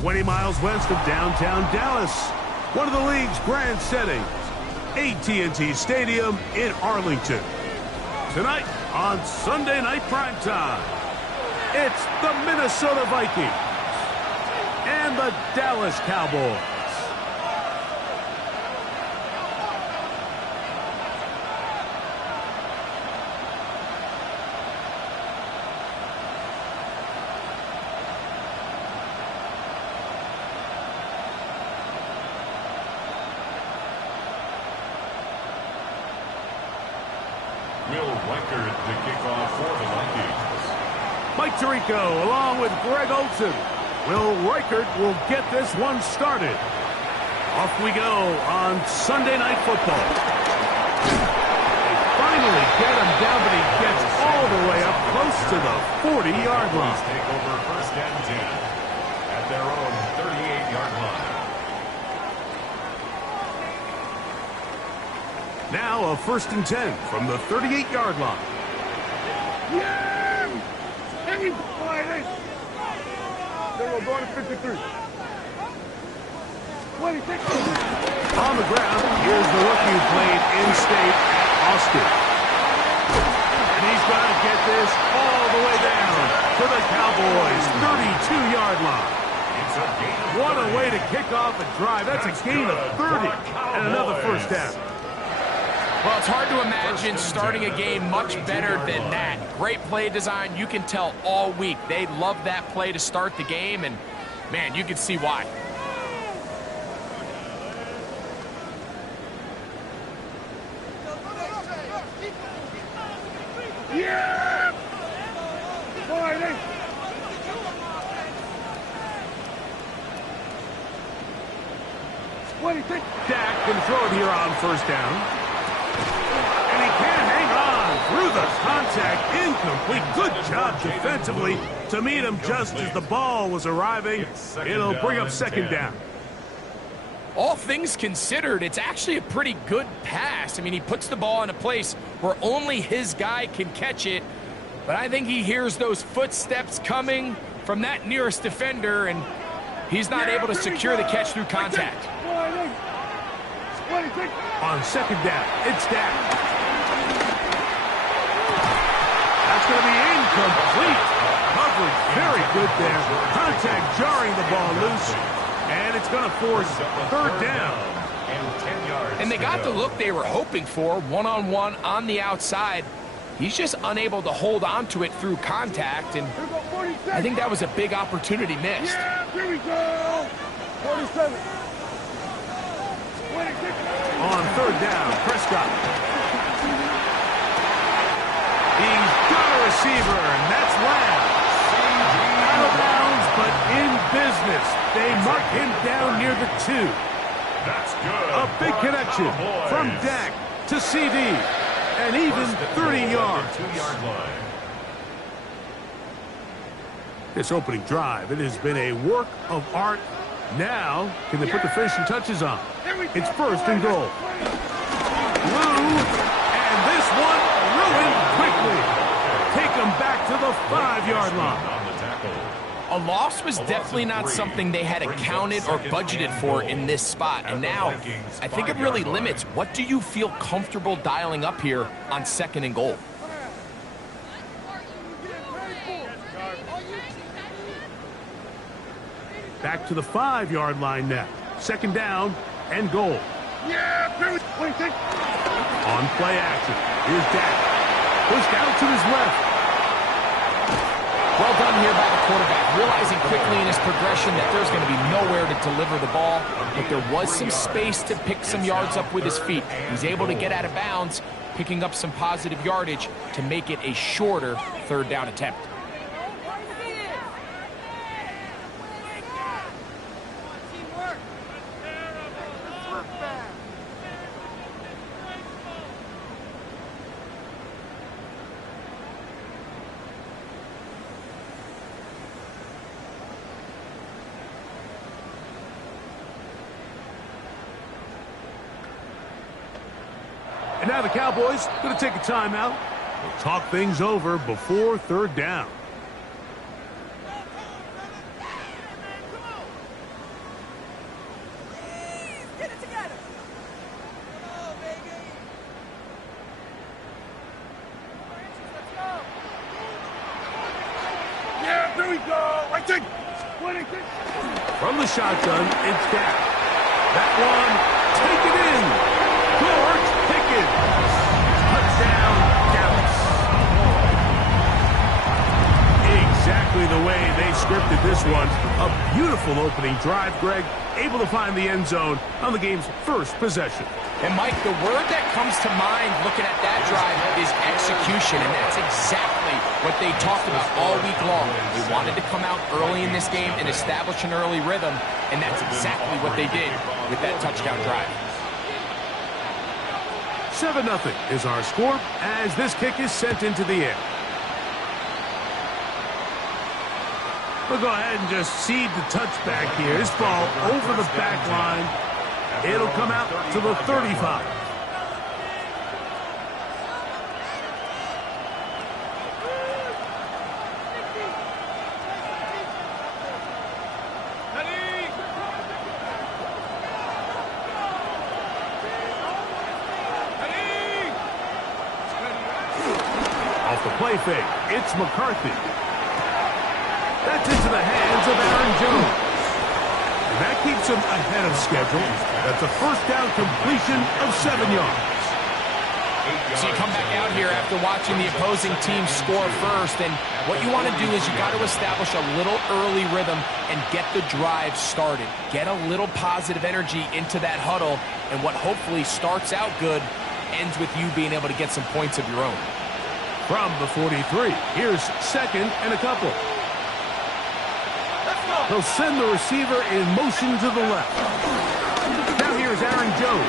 20 miles west of downtown Dallas, one of the league's grand settings, AT&T Stadium in Arlington. Tonight on Sunday Night Primetime, it's the Minnesota Vikings and the Dallas Cowboys. To kick off for the Vikings. Mike Tirico along with Greg Olsen. Will Reichert will get this one started. Off we go on Sunday Night Football. They finally get him down, but he gets all the way up close to the 40-yard line. Take over first and 10 at their own 38-yard line. Now a first and 10 from the 38-yard line. Yeah! Everybody! Then we're going to 53. 26. On the ground, here's the rookie who played in-state at Austin. And he's got to get this all the way down to the Cowboys' 32-yard line. What a way to kick off a drive. That's a gain of 30 and another first down. Well, it's hard to imagine starting a game much better than that. Great play design. You can tell all week they love that play to start the game, and, man, you can see why. Yeah! Boy, what do you think? Dak can throw it here on first down. And he can't hang on through the contact. Incomplete. Good job defensively to meet him just as the ball was arriving. It'll bring up second down. All things considered, it's actually a pretty good pass. I mean, he puts the ball in a place where only his guy can catch it. But I think he hears those footsteps coming from that nearest defender, and he's not able to secure the catch through contact. On second down, it's Dak. That's going to be incomplete. Coverage very good there. Contact jarring the ball loose. And it's going to force third down. And they got the look they were hoping for, one-on-one on the outside. He's just unable to hold on to it through contact, and I think that was a big opportunity missed. Yeah, here we go. 47. On third down, Prescott. He's got a receiver, and that's Lamb. Out of bounds, but in business. They mark him down near the 2. That's good. A big connection from Dak to CD, and even 30 yards. 2-yard line. This opening drive, it has been a work of art. Now, can they put the finishing touches on? It's first and goal. Blue, and this one ruined quickly. Take them back to the 5-yard line. A loss was definitely not something they had accounted or budgeted for in this spot. And now, I think it really limits what do you feel comfortable dialing up here on second and goal. Back to the 5-yard line now. Second down and goal. Yeah, what do you think? On play action. Here's Dak. Pushed out to his left. Well done here by the quarterback, realizing quickly in his progression that there's going to be nowhere to deliver the ball, but there was some space to pick some yards up with his feet. He's able to get out of bounds, picking up some positive yardage to make it a shorter third down attempt. And now the Cowboys going to take a timeout. We'll talk things over before third down. From the shotgun, it's Dak. That one, take it in. George Pickens. Touchdown, Dallas. Exactly the way they scripted this one. A beautiful opening drive, Greg. Able to find the end zone on the game's first possession. And, Mike, the word that comes to mind looking at that drive is execution, and that's exactly what they talked about all week long. They wanted to come out early in this game and establish an early rhythm, and that's exactly what they did with that touchdown drive. 7-0 is our score as this kick is sent into the air. We'll go ahead and just seed the touchback here. This ball over the back line. It'll come out to the 35. Off the play fake, it's McCarthy. That's into the hands of Aaron Jones. And that keeps him ahead of schedule. That's a first down completion of 7 yards. So you come back out here after watching the opposing team score first, and what you want to do is you got to establish a little early rhythm and get the drive started. Get a little positive energy into that huddle, and what hopefully starts out good ends with you being able to get some points of your own. From the 43, here's 2nd and a couple. They'll send the receiver in motion to the left. Now here's Aaron Jones.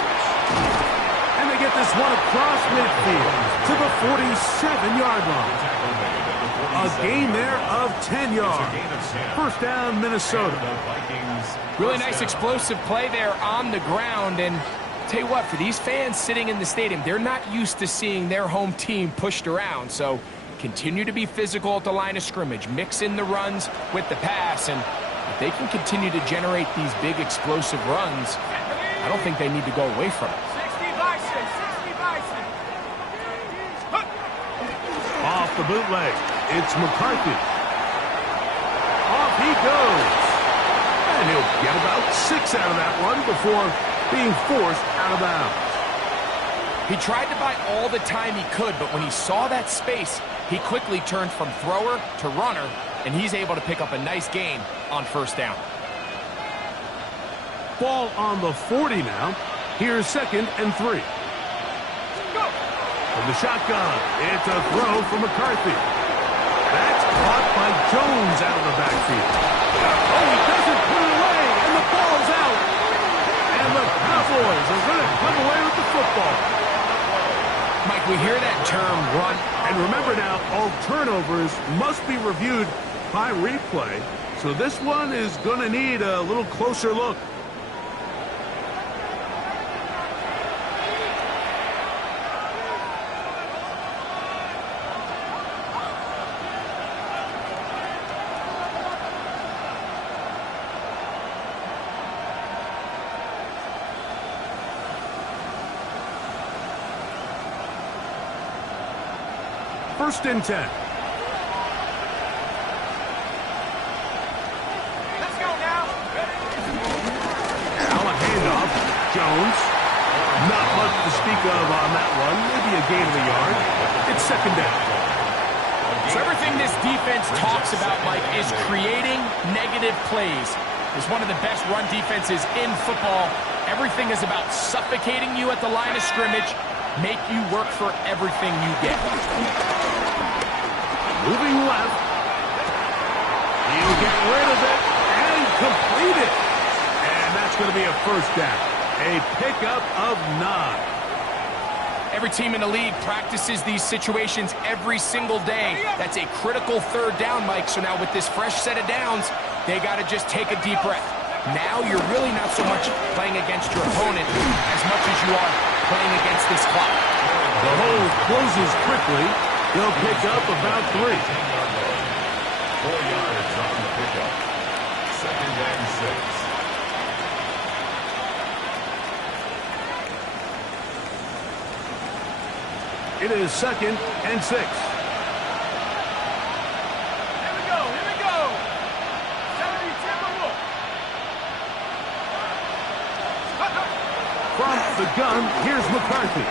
And they get this one across midfield to the 47-yard line. A gain there of 10 yards. First down, Minnesota. Really nice explosive play there on the ground. And tell you what, for these fans sitting in the stadium, they're not used to seeing their home team pushed around. So continue to be physical at the line of scrimmage. Mix in the runs with the pass. And if they can continue to generate these big explosive runs, I don't think they need to go away from it. 60 Bison. Off the bootleg, it's McCarthy. Off he goes. And he'll get about 6 out of that one before being forced out of bounds. He tried to buy all the time he could, but when he saw that space, he quickly turned from thrower to runner, and he's able to pick up a nice gain on first down. Ball on the 40 now. Here's 2nd and 3. From the shotgun, it's a throw from McCarthy. That's caught by Jones out of the backfield. Oh, he doesn't put it away, and the ball's out. And the Cowboys are going to come away with the football. Mike, we hear that term, run. And remember now, all turnovers must be reviewed by replay. So this one is going to need a little closer look. First and 10. Let's go now. Now a handoff. Jones. Not much to speak of on that one. Maybe a gain of a yard. It's 2nd down. So everything this defense talks about, Mike, is creating negative plays. It's one of the best run defenses in football. Everything is about suffocating you at the line of scrimmage, make you work for everything you get. Moving left. He'll get rid of it and complete it. And that's going to be a first down. A pickup of 9. Every team in the league practices these situations every single day. That's a critical third down, Mike. So now with this fresh set of downs, they got to just take a deep breath. Now you're really not so much playing against your opponent as much as you are playing against this clock. The hole closes quickly. They'll pick up about 3. 4 yards on the pickup. 2nd and 6. It is 2nd and 6. Here we go. the gun. Here's McCarthy.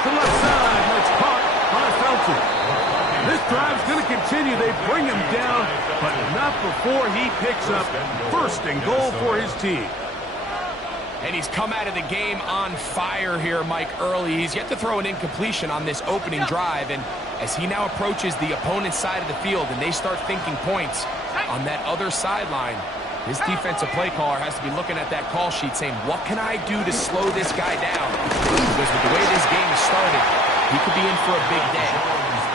To left side, and it's caught by Felton. This drive's going to continue. They bring him down, but not before he picks up first and goal for his team. And he's come out of the game on fire here, Mike, early. He's yet to throw an incompletion on this opening drive, and as he now approaches the opponent's side of the field and they start thinking points on that other sideline, his defensive play caller has to be looking at that call sheet saying, what can I do to slow this guy down? Because with the way this game has started, he could be in for a big day.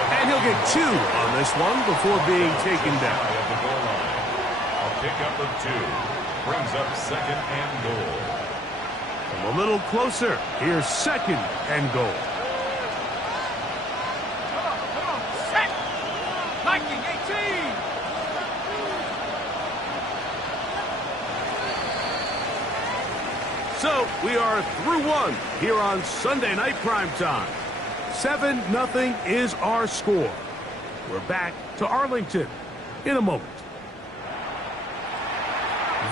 And he'll get 2 on this one before being taken down. A pickup of 2 brings up second and goal. From a little closer, here's second and goal. Set! 1918! So we are through 1 here on Sunday Night Primetime. 7-0 is our score. We're back to Arlington in a moment.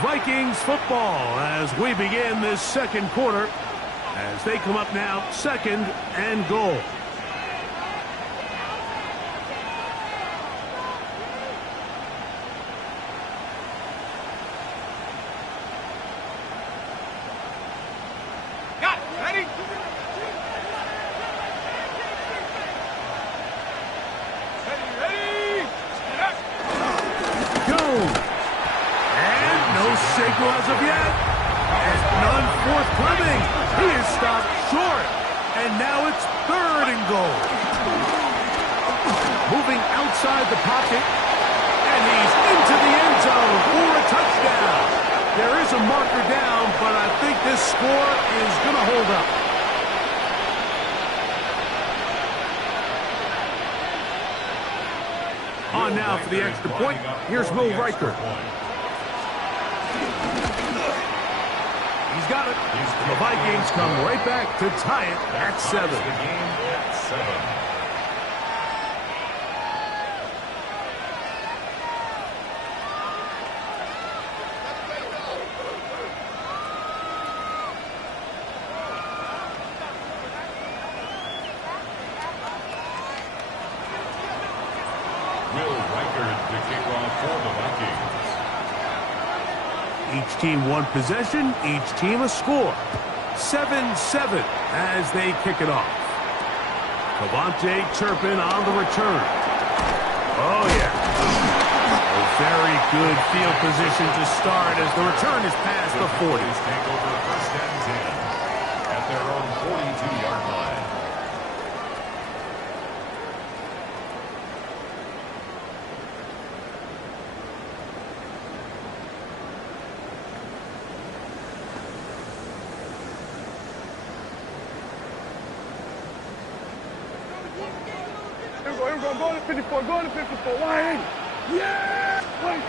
Vikings football as we begin this second quarter as they come up now second and goal. Got it! Ready? Ready! Go! And no signal as of yet. And none forthcoming. He is stopped short. And now it's third and goal. Moving outside the pocket. And he's into the end zone for a touchdown. There is a marker down, but I think this score is going to hold up. On now for the extra point. Here's Will Riker. He's got it. The Vikings come right back to tie it at 7. The game at 7. Each team one possession, each team a score. 7-7 as they kick it off. Cavante Turpin on the return. Oh, yeah. A very good field position to start as the return is past the 40. Take over first and 10 at their own 42-yard line. Here we go, go to 54, go to 54, wide. Yeah! 26.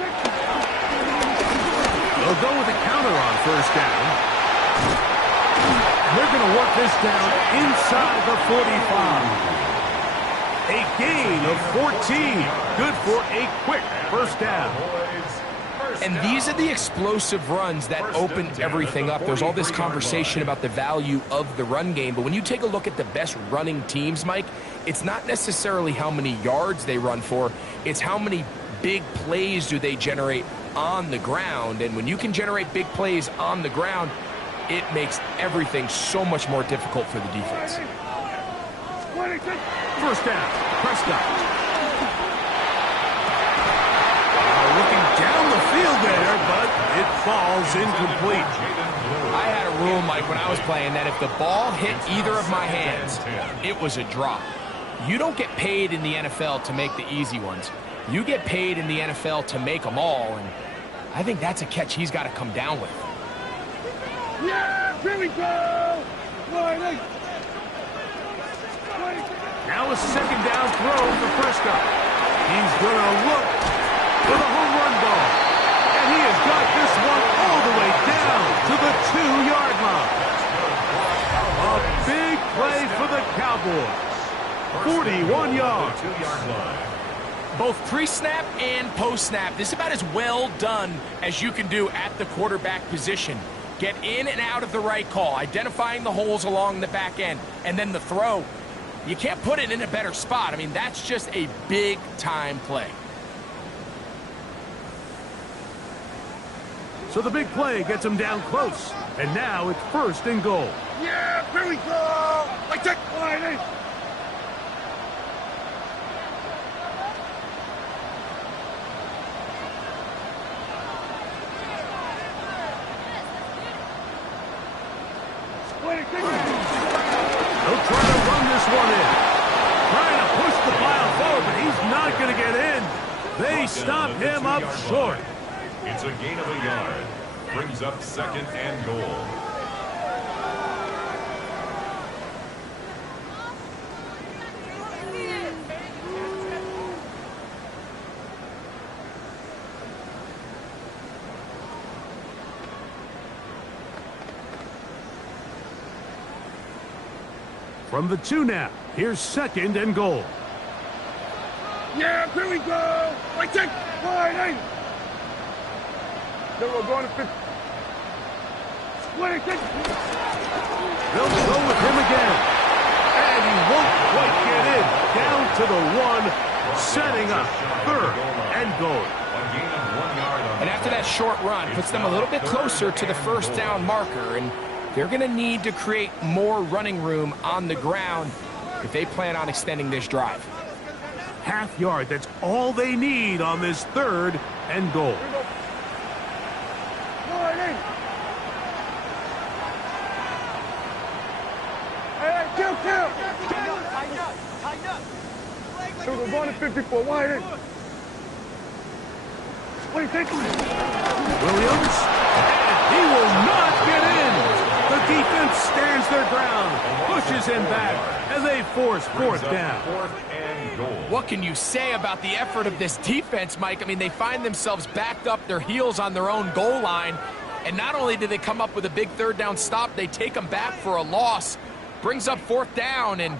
They'll go with a counter on first down. And they're going to work this down inside the 45. A gain of 14. Good for a quick first down. And these are the explosive runs that open everything up. There's all this conversation about the value of the run game, but when you take a look at the best running teams, Mike, it's not necessarily how many yards they run for, it's how many big plays do they generate on the ground. And when you can generate big plays on the ground, it makes everything so much more difficult for the defense. 26. First down, Prescott. Looking down the field there, but it falls incomplete. I had a rule, Mike, when I was playing that if the ball hit either of my hands, it was a drop. You don't get paid in the NFL to make the easy ones. You get paid in the NFL to make them all, and I think that's a catch he's got to come down with. Yeah, here we go. 20. Now a second down throw for Prescott. He's going to look for the home run ball. And he has got this one all the way down to the 2-yard line. A big play for the Cowboys. 41 yards. 2-yard line. Both pre-snap and post-snap, this is about as well done as you can do at the quarterback position. Get in and out of the right call, identifying the holes along the back end, and then the throw. You can't put it in a better spot. I mean, that's just a big-time play. So the big play gets him down close. And now it's 1st and goal. Yeah, here we go. I take line. They'll try to run this one in. Trying to push the pile forward, but he's not going to get in. They stop him up short. It's a gain of a yard. Brings up 2nd and goal. From the 2 now, here's 2nd and goal. Yeah, here we go. I take line. Then we're going to 50. They'll go with him again. And he won't quite get in. Down to the 1, setting up 3rd and goal. A gain of 1 yard on And after that short run, puts them a little bit closer to the 1st down marker, and they're going to need to create more running room on the ground if they plan on extending this drive. Half yard, that's all they need on this 3rd and goal. So we're going to 54 wide in. What do you think? Williams, and he will not get in. The defense stands their ground, pushes him back, and they force 4th down. 4th and goal. What can you say about the effort of this defense, Mike? I mean, they find themselves backed up their heels on their own goal line, and not only do they come up with a big 3rd down stop, they take them back for a loss. Brings up 4th down, and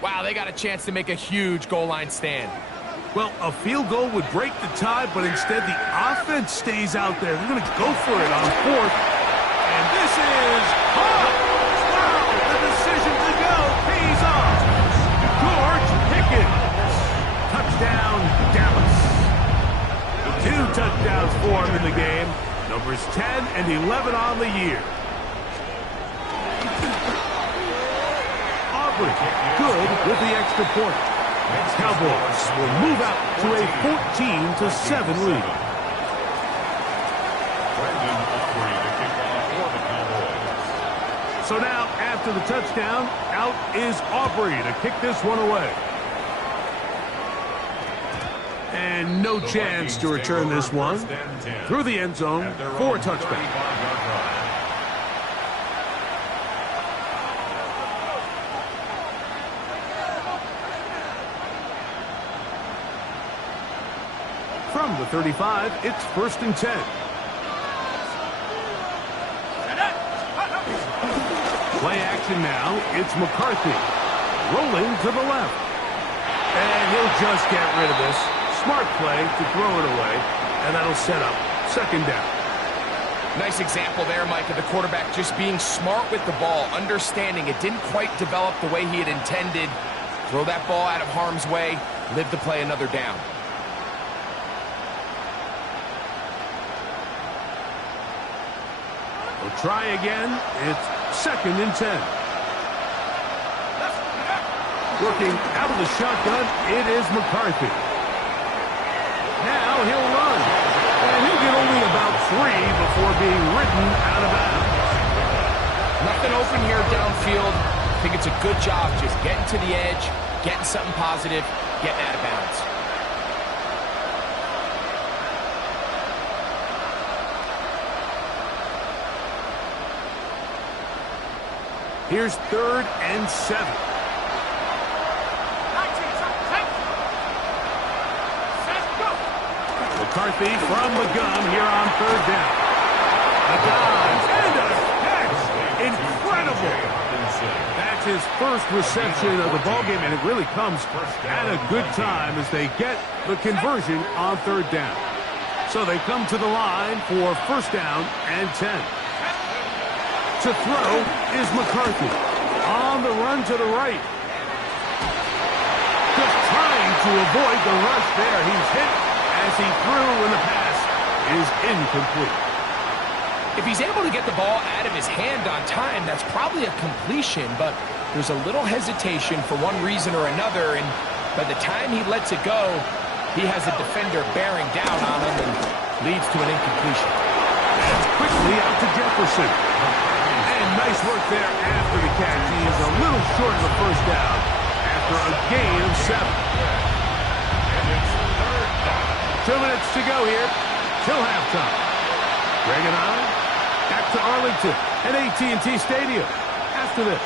wow, they got a chance to make a huge goal line stand. Well, a field goal would break the tie, but instead the offense stays out there. They're going to go for it on 4th. And this is hot. Wow, the decision to go pays off. George Pickens. Touchdown, Dallas. The 2 touchdowns for him in the game. Numbers 10 and 11 on the year. Aubrey, good with the extra point. Cowboys will move out to a 14-7 lead. So now, after the touchdown, out is Aubrey to kick this one away. And no chance to return this one through the end zone for a touchback. From the 35, it's 1st and 10. Play action now. It's McCarthy. Rolling to the left. And he'll just get rid of this. Smart play to throw it away. And that'll set up 2nd down. Nice example there, Mike, of the quarterback just being smart with the ball, understanding it didn't quite develop the way he had intended. Throw that ball out of harm's way, live to play another down. We'll try again. It's 2nd and 10. Working out of the shotgun, it is McCarthy. Now he'll run. And he'll get only about 3 before being ridden out of bounds. Nothing open here downfield. I think it's a good job just getting to the edge, getting something positive, getting out of bounds. Here's 3rd and 7. McCarthy from the gun here on 3rd down. A dive and a catch. Incredible. That's his first reception of the ballgame, and it really comes at a good time as they get the conversion on 3rd down. So they come to the line for 1st down and 10. To throw is McCarthy. On the run to the right. Just trying to avoid the rush there. He's hit as he threw, and the pass is incomplete. If he's able to get the ball out of his hand on time, that's probably a completion, but there's a little hesitation for one reason or another, and by the time he lets it go, he has a defender bearing down on him and leads to an incompletion. And quickly out to Jefferson. And nice work there after the catch. He is a little short of the first down after a gain of 7. And it's third down. 2 minutes to go here till halftime. Greg and I back to Arlington at AT&T Stadium after this.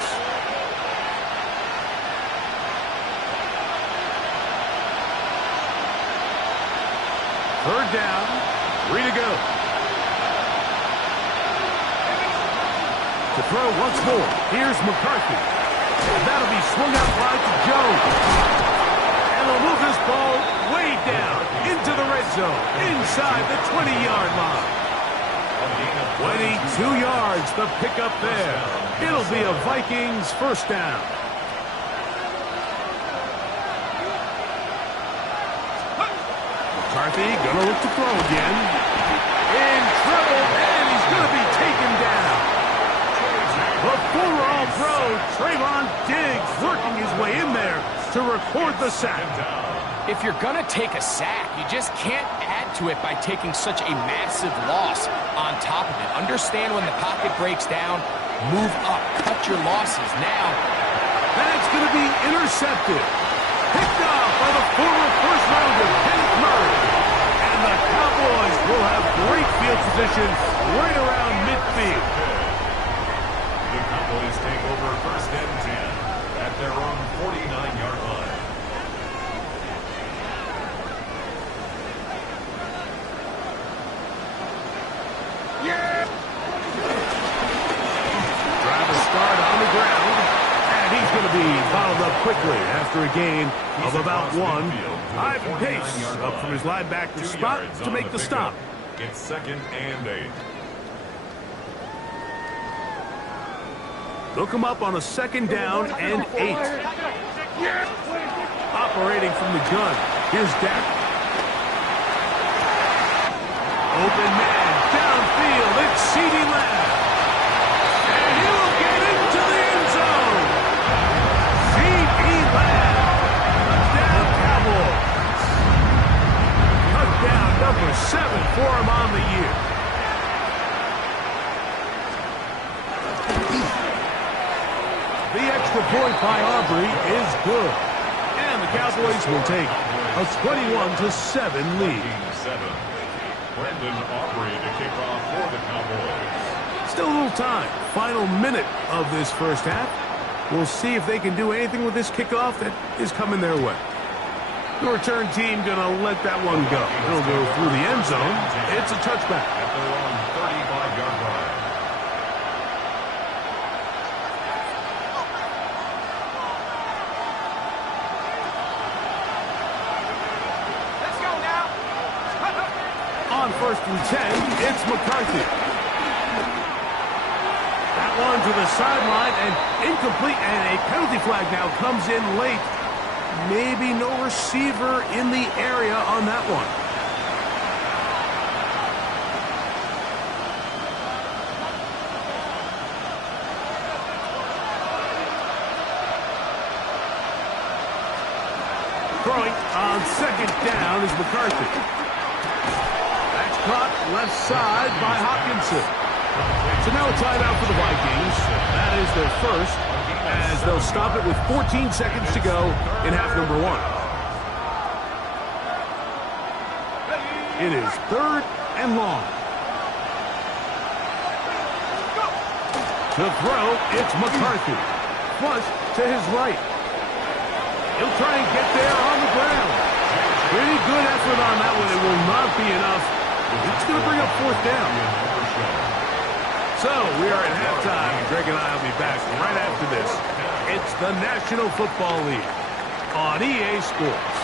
Third down, 3 to go. To throw once more, here's McCarthy. That'll be swung out wide to Jones. And they'll move this ball way down into the red zone, inside the 20-yard line. 22 yards, the pickup there. It'll be a Vikings first down. McCarthy gonna look to throw again. In trouble, and he's gonna be taken down. The former All-Pro, Trayvon Diggs, working his way in there to record the sack. If you're going to take a sack, you just can't add to it by taking such a massive loss on top of it. Understand when the pocket breaks down, move up, cut your losses now. That's going to be intercepted. Picked off by the former first-rounder, Kenneth Murray. And the Cowboys will have great field position right around midfield. The Cowboys take over first and 10 at their own 49-yard line. Driver start on the ground, and he's going to be fouled up quickly after a gain of about 1. Ivan Pace up from his linebacker spot to make the stop. It's second and 8. Look him up on a second down and 8. Operating from the gun, here's Dak. Open man, downfield, it's CeeDee Lamb. And he will get into the end zone. CeeDee Lamb, touchdown Cowboys. Touchdown number 7 for him on the year. The extra point by Aubrey is good. And the Cowboys will take a 21-7 lead. Brendan Aubrey to kick off for the Cowboys. Still a little time. Final minute of this first half. We'll see if they can do anything with this kickoff that is coming their way. The return team going to let that one go. It'll go through the end zone. It's a touchback. At their own 35-yard line. On first and 10, it's McCarthy. That one to the sideline and incomplete, and a penalty flag now comes in late. Maybe no receiver in the area on that one. Throwing on second down is McCarthy. Caught left side by Hopkinson. So now a timeout for the Vikings. That is their first, as they'll stop it with 14 seconds to go in half number 1. It is third and long. To throw, it's McCarthy. Flush to his right. He'll try and get there on the ground. Pretty good effort on that one. It will not be enough. It's going to bring up fourth down. So we are at halftime, and Greg and I will be back right after this. It's the National Football League on EA Sports.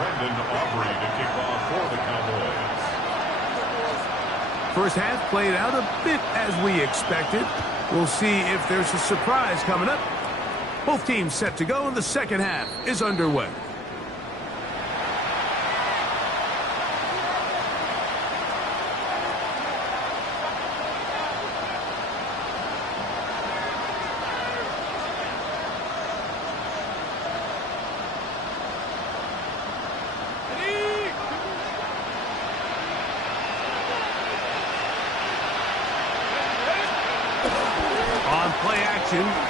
to kick off for the Cowboys. First half played out a bit as we expected. We'll see if there's a surprise coming up. Both teams set to go, and the second half is underway.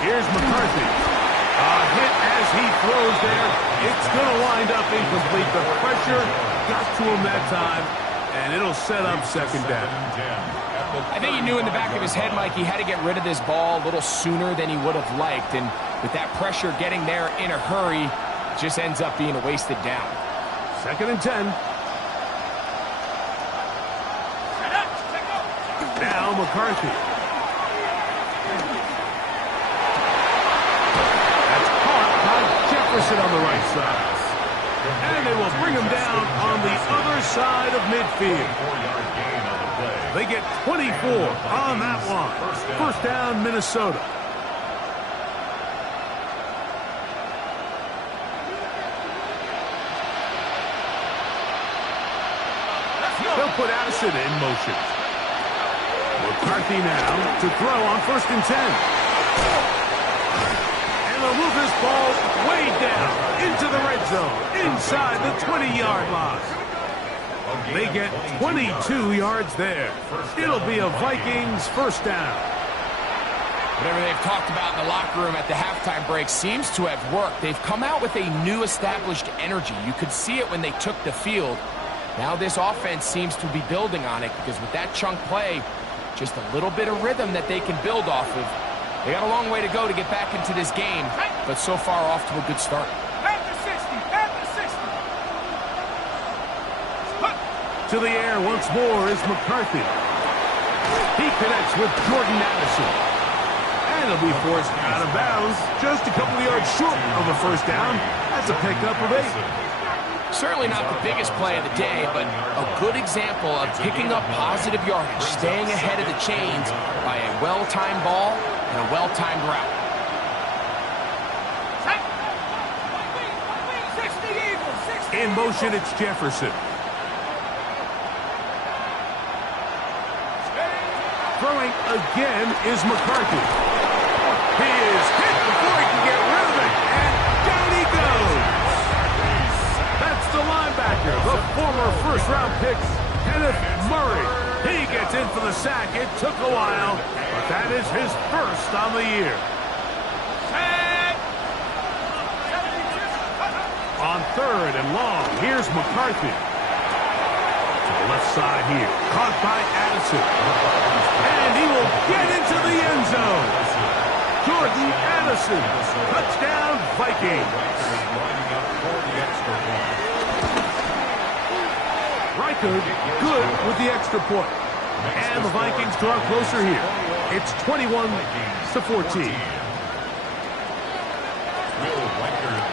Here's McCarthy. A hit as he throws there. It's going to wind up incomplete. The pressure got to him that time, and it'll set up second down. I think he knew in the back of his head, Mike, he had to get rid of this ball a little sooner than he would have liked. And with that pressure getting there in a hurry, it just ends up being a wasted down. 2nd and 10. Now McCarthy. Jefferson on the right side. And they will bring him down on the other side of midfield. They get 24 on that one. First down, Minnesota. They'll put Addison in motion. McCarthy now to throw on 1st and 10. They'll move this ball way down into the red zone, inside the 20-yard line. They get 22 yards there. It'll be a Vikings first down. Whatever they've talked about in the locker room at the halftime break seems to have worked. They've come out with a new established energy. You could see it when they took the field. Now this offense seems to be building on it because with that chunk play, just a little bit of rhythm that they can build off of. They got a long way to go to get back into this game, but so far off to a good start. At the 60, at the 60. To the air once more is McCarthy. He connects with Jordan Addison. And he'll be forced out of bounds, just a couple of yards short of a first down. That's a pickup of 8. Certainly not the biggest play of the day, but a good example of picking up positive yardage, staying ahead of the chains by a well-timed ball and a well-timed route. In motion, it's Jefferson. Throwing again is McCarthy. He is hit before he can get rid of it, and down he goes. That's the linebacker, the former first-round pick, Kenneth Murray. He gets in for the sack. It took a while, but that is his first on the year. On 3rd and long, here's McCarthy. To the left side here, caught by Addison. And he will get into the end zone. Jordan Addison, touchdown Vikings. Reichard good with the extra point. And the Vikings draw closer here. It's 21-14.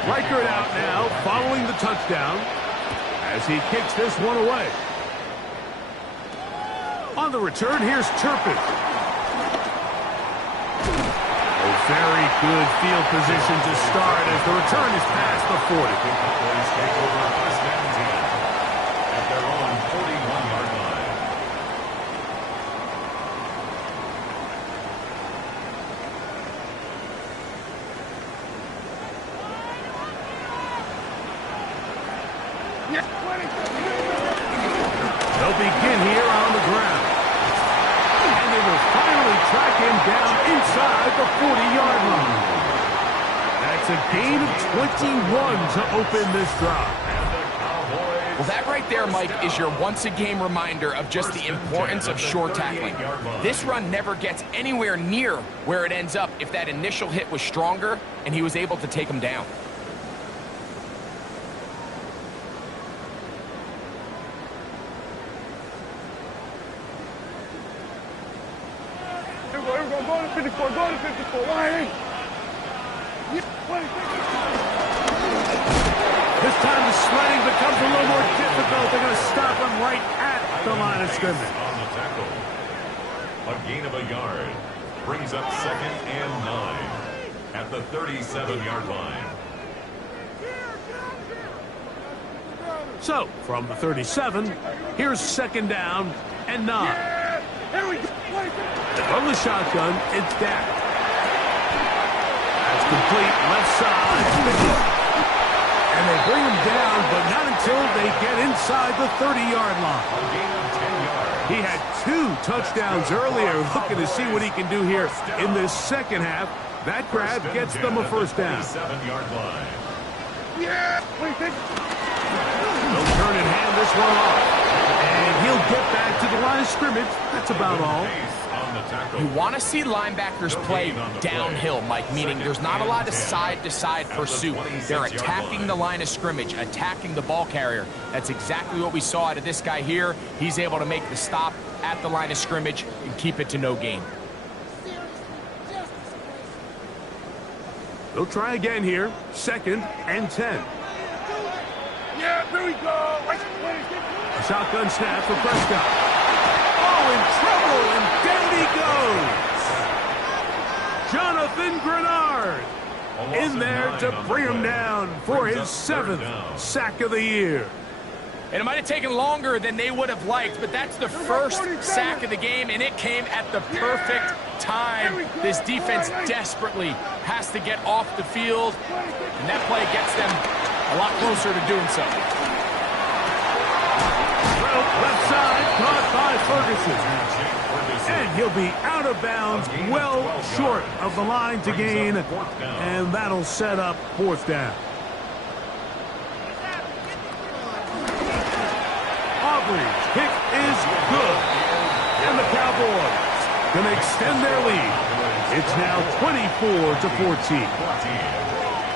Reichard out now following the touchdown as he kicks this one away. On the return, here's Turpin. A very good field position to start as the return is past the 40. Cowboys take over 1st and 10 at their own 41-yard line. They'll begin here on the ground. And they will finally track him down inside the 40-yard line. That's a gain of 21 to open this drive. Well, that right there, Mike, is your once-a-game reminder of just the importance of short tackling. This run never gets anywhere near where it ends up if that initial hit was stronger and he was able to take him down. Go to 54, go to 54, wide. This time the sledding becomes a little more difficult. They're going to stop him right at the line of scrimmage. On the tackle. A gain of a yard. Brings up 2nd and 9 at the 37-yard line. So, from the 37, here's 2nd down and 9. Here we go. From the shotgun, it's Dak. That's complete, left side. And they bring him down, but not until they get inside the 30-yard line. A gain of 10 yards. He had 2 touchdowns earlier, looking to see what he can do here in this second half. That grab gets them a first down. 37-yard line. Yeah. Wait, They'll turn and hand this one off. And he'll get back to the line of scrimmage. That's about all. On the tackle. You want to see linebackers play downhill, Mike, meaning there's not a lot of side-to-side pursuit. They're attacking the line of scrimmage, attacking the ball carrier. That's exactly what we saw out of this guy here. He's able to make the stop at the line of scrimmage and keep it to no gain. They'll try again here. 2nd and 10. yeah, here we go. A shotgun snap for Prescott. Oh, in trouble, and down he goes. Jonathan Grenard in there to bring him down for his 7th sack of the year. And it might have taken longer than they would have liked, but that's the first sack of the game, and it came at the perfect time. This defense desperately has to get off the field, and that play gets them a lot closer to doing so. Left side, caught by Ferguson. And he'll be out of bounds, well short of the line to gain, and that'll set up 4th down. Aubrey's kick is good. And the Cowboys can extend their lead. It's now 24-14.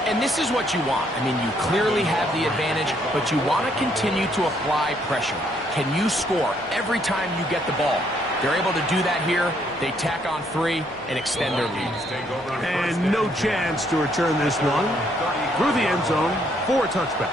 And this is what you want. I mean, you clearly have the advantage, but you want to continue to apply pressure. Can you score every time you get the ball? They're able to do that here. They tack on 3 and extend their lead. And no chance to return this one through the end zone for a touchback.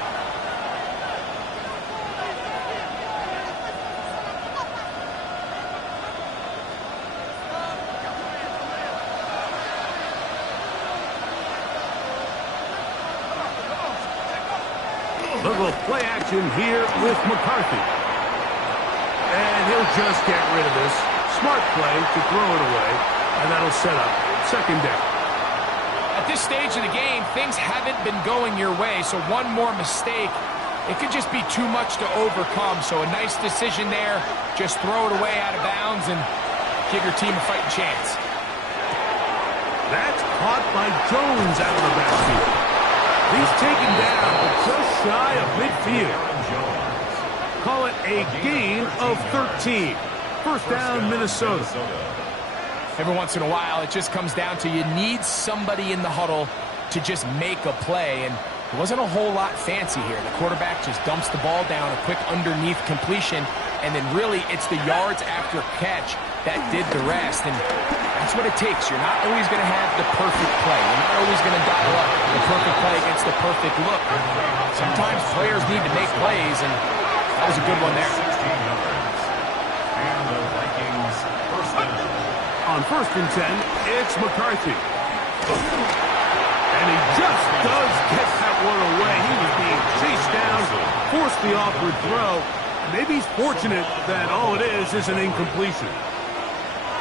A little play action here with McCarthy. And he'll just get rid of this. Smart play to throw it away. And that'll set up 2nd down. At this stage of the game, things haven't been going your way, so one more mistake, it could just be too much to overcome. So a nice decision there. Just throw it away out of bounds and give your team a fighting chance. That's caught by Jones out of the backfield. He's taken down, but just shy of midfield. Call it a gain of 13. First down, Minnesota. Every once in a while, it just comes down to you need somebody in the huddle to just make a play, and it wasn't a whole lot fancy here. The quarterback just dumps the ball down, a quick underneath completion, and then really it's the yards after catch that did the rest, and that's what it takes. You're not always going to have the perfect play. You're not always going to dial up the perfect play against the perfect look. Sometimes players need to make plays, and that was a good one there. And the Vikings first down. On 1st and 10, it's McCarthy. And he just does get that one away. He was being chased down, forced the awkward throw. Maybe he's fortunate that all it is an incompletion.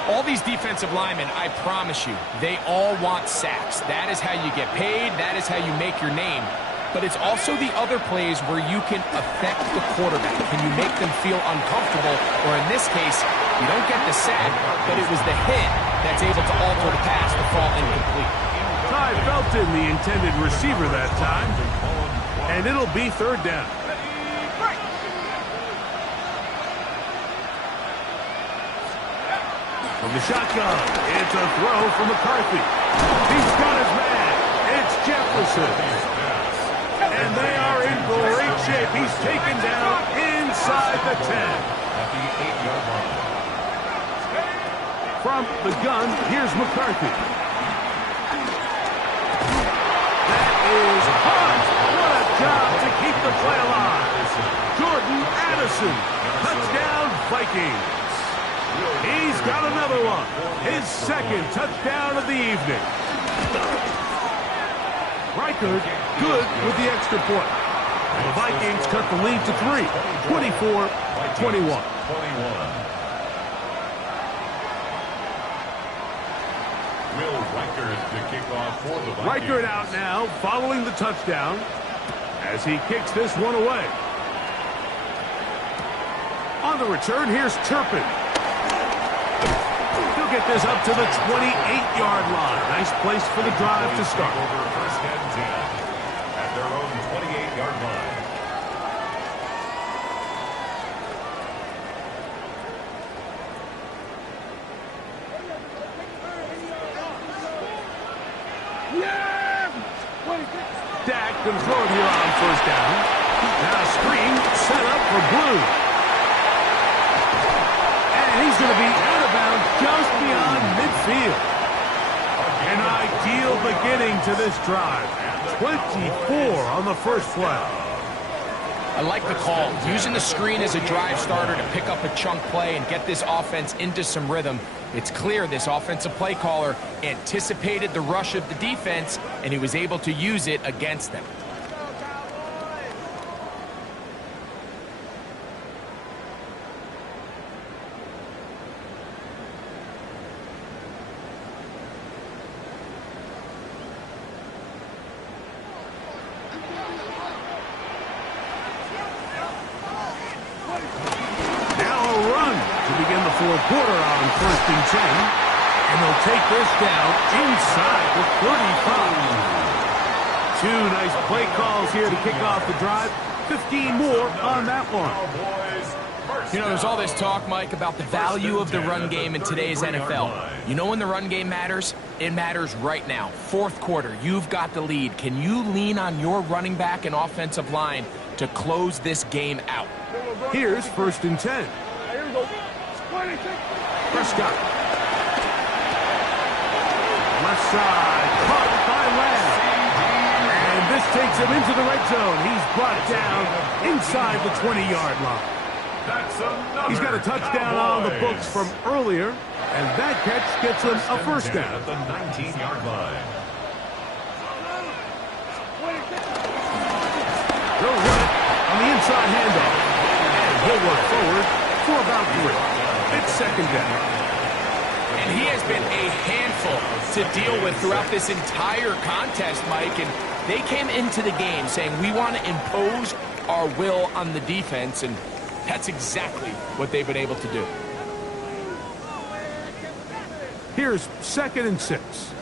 All these defensive linemen, I promise you, they all want sacks. That is how you get paid. That is how you make your name. But it's also the other plays where you can affect the quarterback. Can you make them feel uncomfortable? Or in this case, you don't get the sack, but it was the hit that's able to alter the pass to fall incomplete. Ty Felton, the intended receiver that time. And it'll be 3rd down. From the shotgun, it's a throw for McCarthy. He's got his man. It's Jefferson. And they are in great shape. He's taken down inside the 10. At the 8-yard line. From the gun, here's McCarthy. That is hot. What a job to keep the play alive. Jordan Addison. Touchdown, Vikings. He's got another one. His second touchdown of the evening. Reichard good with the extra point. The Vikings cut the lead to 3, 24-21. Will Reichard to kick off for the Vikings. Reichard out now following the touchdown as he kicks this one away. On the return, here's Turpin. He'll get this up to the 28-yard line. Nice place for the drive to start. Over first and 10 at their own 28-yard line. Dak can throw it here on first down. Now screen set up for Blue. And he's going to be out of bounds just beyond midfield. An ideal beginning to this drive. 24 on the first play. I like the call. Using the screen as a drive starter to pick up a chunk play and get this offense into some rhythm. It's clear this offensive play caller anticipated the rush of the defense, and he was able to use it against them. Fourth quarter on first and 10. And they'll take this down inside the 35. Two nice play calls here to kick off the drive. 15 more on that one. You know, there's all this talk, Mike, about the value of the run game in today's NFL. You know when the run game matters? It matters right now. Fourth quarter, you've got the lead. Can you lean on your running back and offensive line to close this game out? Here's first and 10. Prescott. Left side, caught by Lamb. And this takes him into the red zone. He's brought down inside the 20-yard line. He's got a touchdown on the books from earlier, and that catch gets him a first down. At the 19-yard line. They'll run it on the inside handoff. And he'll work forward for about 3. It's second down. And he has been a handful to deal with throughout this entire contest, Mike. And they came into the game saying, we want to impose our will on the defense. And that's exactly what they've been able to do. Here's second and 6.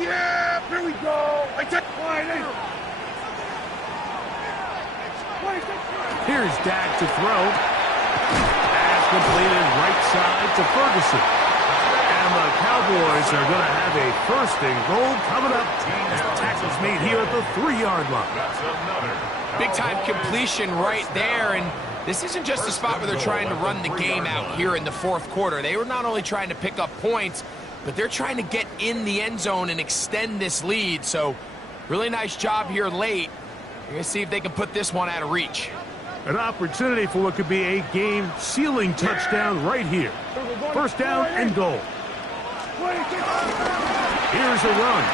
Yeah, here we go. Here's Dak to throw. Pass completed right side to Ferguson. And the Cowboys are going to have a first and goal coming up as the tackle's made here at the 3-yard line. Big-time completion right there, and this isn't just a spot where they're trying to run the game out here in the fourth quarter. They were not only trying to pick up points, but they're trying to get in the end zone and extend this lead. So, really nice job here late. We're going to see if they can put this one out of reach. An opportunity for what could be a game-sealing touchdown right here. First down and goal. Here's a run.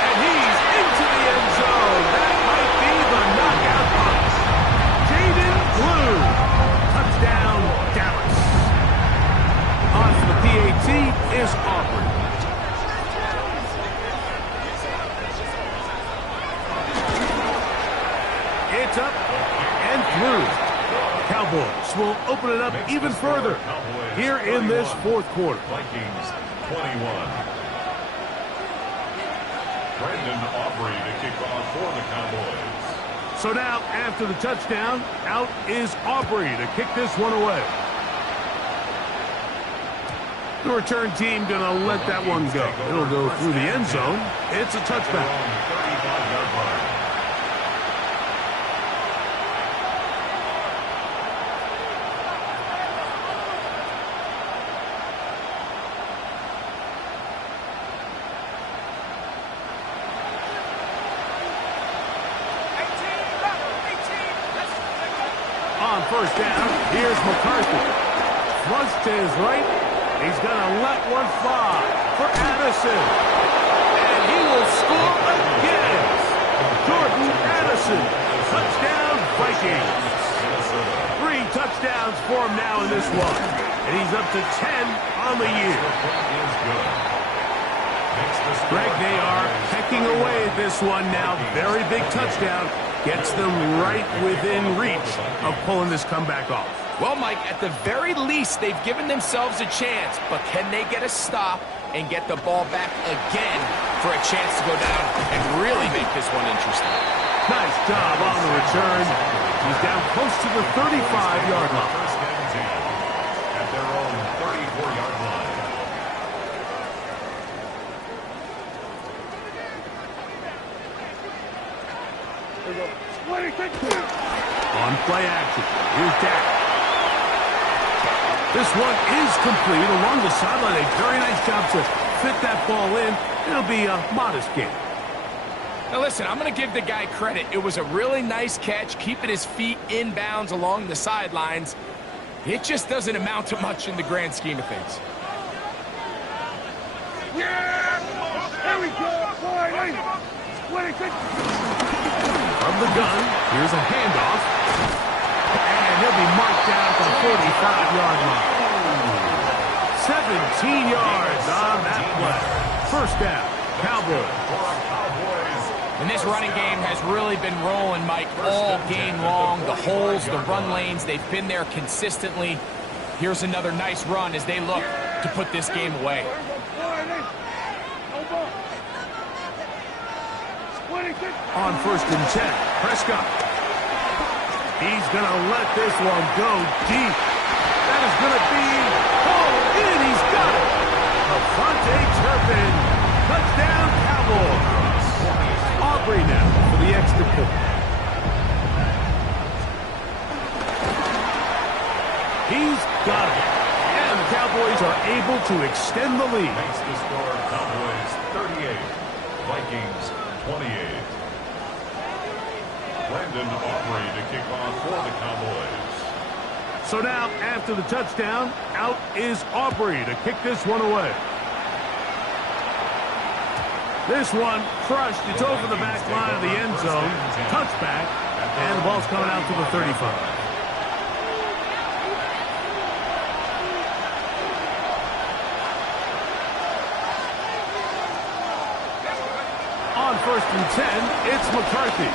And he's into the end zone. That might be the knockout punch. Jaden Blue. Touchdown, Dallas. On for the PAT is Aubrey. It's up and through. Cowboys will open it up even further here in this fourth quarter. Vikings 21. Brandon Aubrey to kick off for the Cowboys. So now, after the touchdown, out is Aubrey to kick this one away. The return team going to let that one go. It'll go through the end zone. It's a touchback. 35-yard line. first down. Here's McCarthy. Flush to his right. He's going to let one fly for Addison. And he will score again. Jordan Addison. Touchdown, Vikings. 3 touchdowns for him now in this one. And he's up to 10 on the year. Greg, they are pecking away at this one now. Very big touchdown. Gets them right within reach of pulling this comeback off. Well, Mike, at the very least, they've given themselves a chance. But can they get a stop and get the ball back again for a chance to go down and really make this one interesting? Nice job on the return. He's down close to the 35-yard line. First and 10 at their own 34-yard line. On play action. Here's Dak. This one is complete along the sideline. A very nice job to fit that ball in. It'll be a modest gain. Now listen, I'm going to give the guy credit. It was a really nice catch, keeping his feet in bounds along the sidelines. It just doesn't amount to much in the grand scheme of things. Yeah! Here we go! From the gun, here's a handoff. And he'll be marked down at the 45-yard line. 17 yards on that play. First down, Cowboys. And this running game has really been rolling, Mike, all game long. The holes, the run lanes, they've been there consistently. Here's another nice run as they look to put this game away. On first and 10, Prescott. He's going to let this one go deep. That is going to be hauled in. He's got it. Avante Turpin. Touchdown, Cowboys. Aubrey now for the extra point. He's got it. And the Cowboys are able to extend the lead. Makes the score Cowboys 38, Vikings 28. Brandon Aubrey to kick off for the Cowboys. So now, after the touchdown, out is Aubrey to kick this one away. This one crushed. It's over the back line of the end zone. Touchback, and the ball's coming out to the 35. On first and 10, it's McCarthy.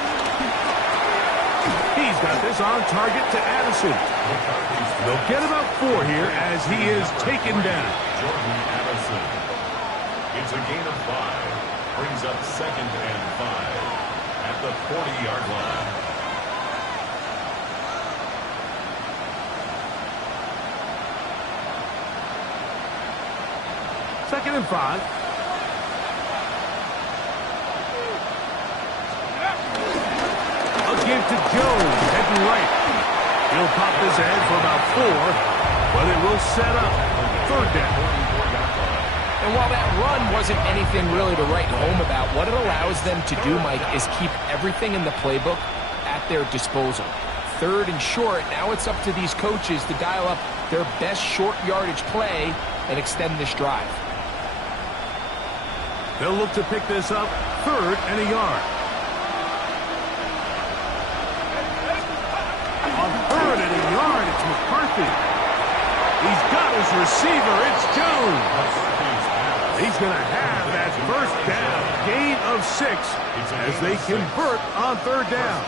He's got this on target to Addison. They'll get about 4 here as he is taken down. Jordan Addison. It's a gain of 5. Brings up 2nd and 5 at the 40-yard line. Second and 5. A give to Jones, heading right. He'll pop this ahead for about 4, but it will set up 3rd down. And while that run wasn't anything really to write home about, what it allows them to do, Mike, is keep everything in the playbook at their disposal. 3rd and short, now it's up to these coaches to dial up their best short yardage play and extend this drive. They'll look to pick this up 3rd and a yard. On 3rd and a yard, it's McCarthy. He's got his receiver. It's Jones. He's going to have that first down, gain of 6, as they convert on 3rd down.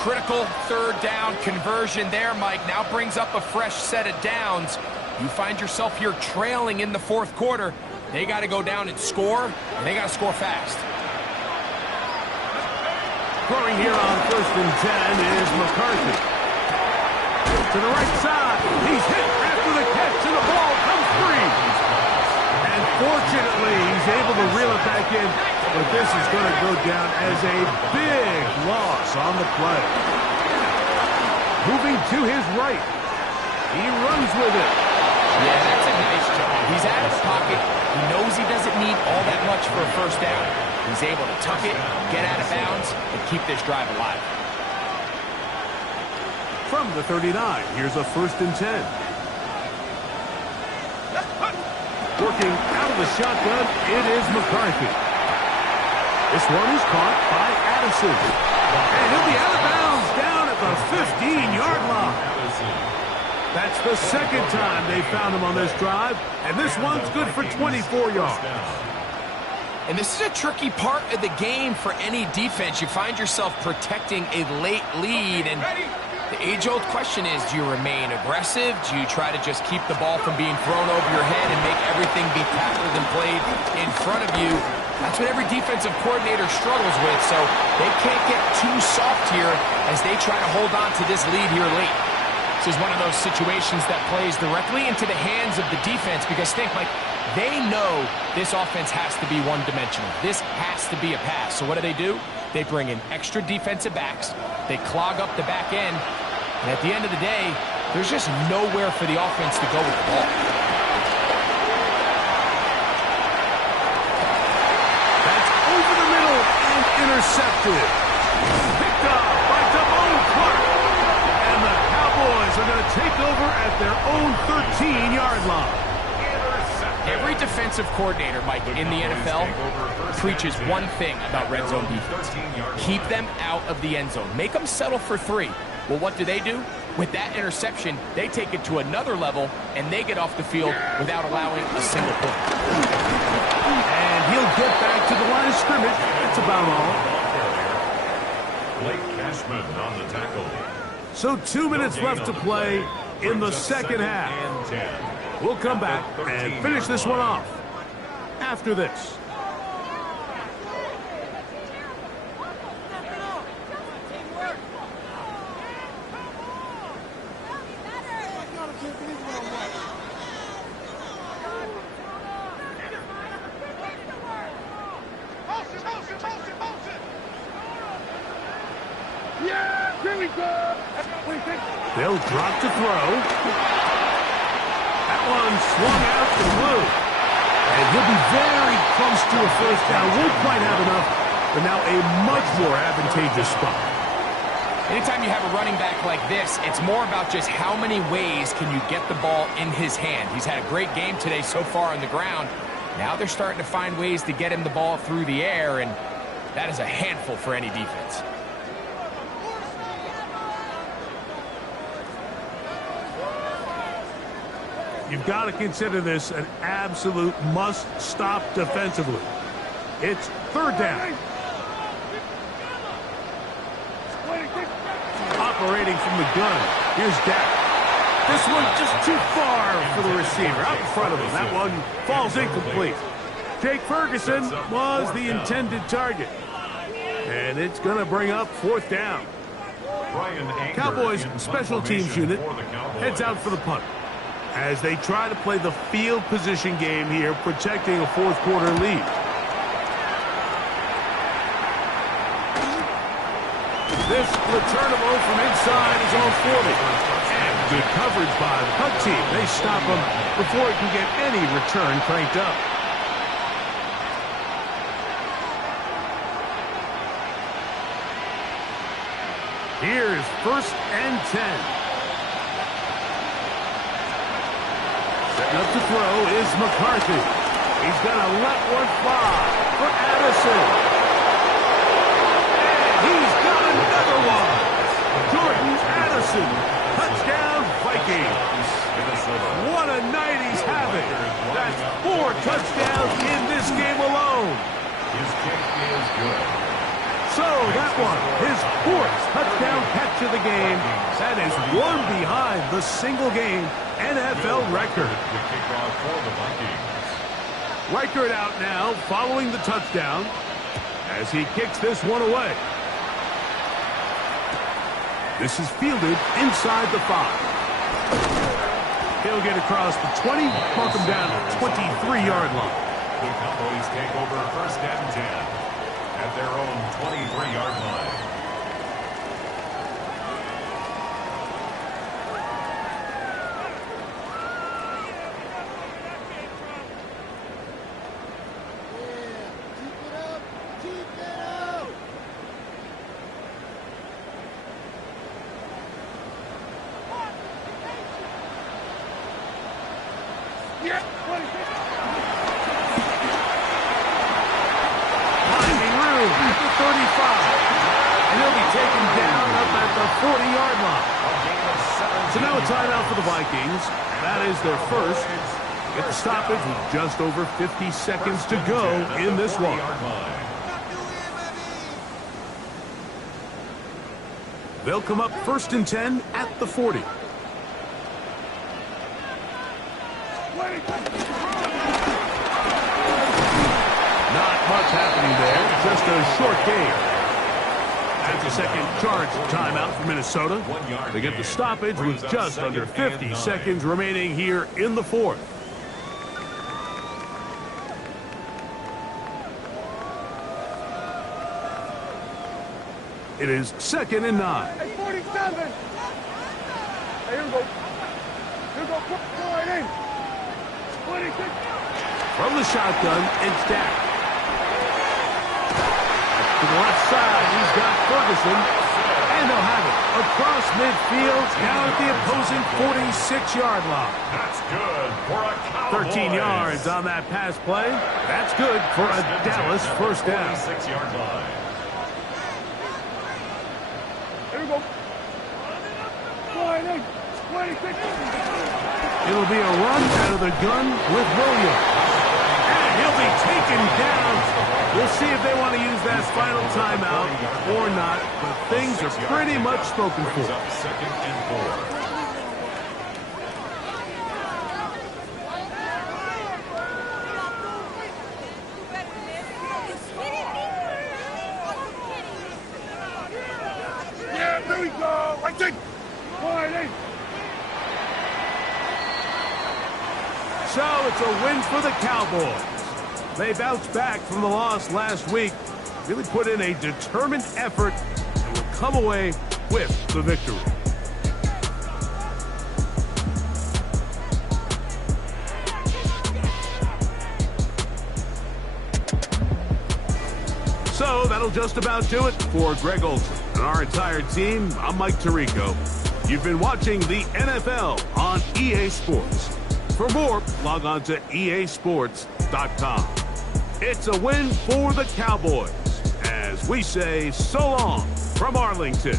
Critical 3rd down conversion there, Mike. Now brings up a fresh set of downs. You find yourself here trailing in the 4th quarter. They got to go down and score, and they got to score fast. Throwing here on first and 10 is McCarthy. To the right side. He's hit after the catch, and the ball comes free. And fortunately, he's able to reel it back in, but this is going to go down as a big loss on the play. Moving to his right. He runs with it. Yeah, that's a nice job. He's out of pocket. He knows he doesn't need all that much for a first down. He's able to tuck it, get out of bounds, and keep this drive alive. from the 39. Here's a 1st and 10. Working out of the shotgun, it is McCarthy. This one is caught by Addison. And he'll be out of bounds down at the 15-yard line. That's the 2nd time they found him on this drive, and this one's good for 24 yards. And this is a tricky part of the game for any defense. You find yourself protecting a late lead, and the age-old question is, do you remain aggressive? Do you try to just keep the ball from being thrown over your head and make everything be tackled and played in front of you? That's what every defensive coordinator struggles with, so they can't get too soft here as they try to hold on to this lead here late. This is one of those situations that plays directly into the hands of the defense because think, Mike, they know this offense has to be one-dimensional. This has to be a pass. So what do? They bring in extra defensive backs. They clog up the back end. And at the end of the day, there's just nowhere for the offense to go with the ball. That's over the middle and intercepted. Picked up by Damone Clark. And the Cowboys are going to take over at their own 13-yard line. Every defensive coordinator, Mike, in the NFL preaches one thing about red zone defense. Keep them out of the end zone. Make them settle for 3. Well, what do? With that interception, they take it to another level, and they get off the field without allowing a single point. And he'll get back to the line of scrimmage. That's about all. Blake Cashman on the tackle. So 2 minutes left to play in the second half. We'll come back and finish this one off after this. Yeah, here we go. They'll drop to throw. That one swung out to the blue. And he'll be very close to a 1st down. Won't quite have enough, but now a much more advantageous spot. Anytime you have a running back like this, it's more about just how many ways can you get the ball in his hand. He's had a great game today so far on the ground. Now they're starting to find ways to get him the ball through the air, and that is a handful for any defense. You've got to consider this an absolute must-stop defensively. It's 3rd down. Operating from the gun. Here's Dak. This one just too far for the receiver. Out in front of him. That one falls incomplete. Jake Ferguson was the intended target. And it's going to bring up 4th down. Cowboys special teams unit heads out for the punt as they try to play the field position game here, protecting a 4th quarter lead. This returnable from inside is on 40. And good coverage by the punt team. They stop him before he can get any return cranked up. Here's 1st and 10. Setting up to throw is McCarthy. He's going to let one fly for Addison. And he's got another one. Jordan Addison. Touchdown, Vikings. What a night he's having. That's 4 touchdowns in this game alone. His kick is good. So that one, his 4th touchdown catch of the game. That is one behind the single-game NFL record. Reichert out now following the touchdown as he kicks this one away. This is fielded inside the 5. He'll get across the 20, mark him down at 23-yard line. The Cowboys take over 1st and 10 at their own 23-yard line. And he'll be taken down up at the 40-yard line. So now a timeout for the Vikings. That is their first. Get the stoppage with just over 50 seconds to go in this one. They'll come up 1st and 10 at the 40. Not much happening there. Just a short game. That's a second charge timeout for Minnesota. They get the stoppage with just under 50 seconds remaining here in the fourth. It is 2nd and 9. Hey, 47. Hey, here we go. Here we go. Go right in. 26. From the shotgun, it's Dak. To the left side, he's got Ferguson. And they'll have it across midfield, down at the opposing 46-yard line. That's good for a Cowboys. 13 yards on that pass play. That's good for a Dallas first down. 46-yard line. Here we go. Go right in. 26. It'll be a run out of the gun with Williams. And he'll be taken down. We'll see if they want to use that final timeout or not, but things are pretty much spoken for. 2nd and 4. Yeah, there we go. Right in. Go right in. So it's a win for the Cowboys. They bounced back from the loss last week, really put in a determined effort, and will come away with the victory. So that'll just about do it for Greg Olson and our entire team. I'm Mike Tirico. You've been watching the NFL on EA Sports. For more, log on to easports.com. It's a win for the Cowboys, as we say so long from Arlington.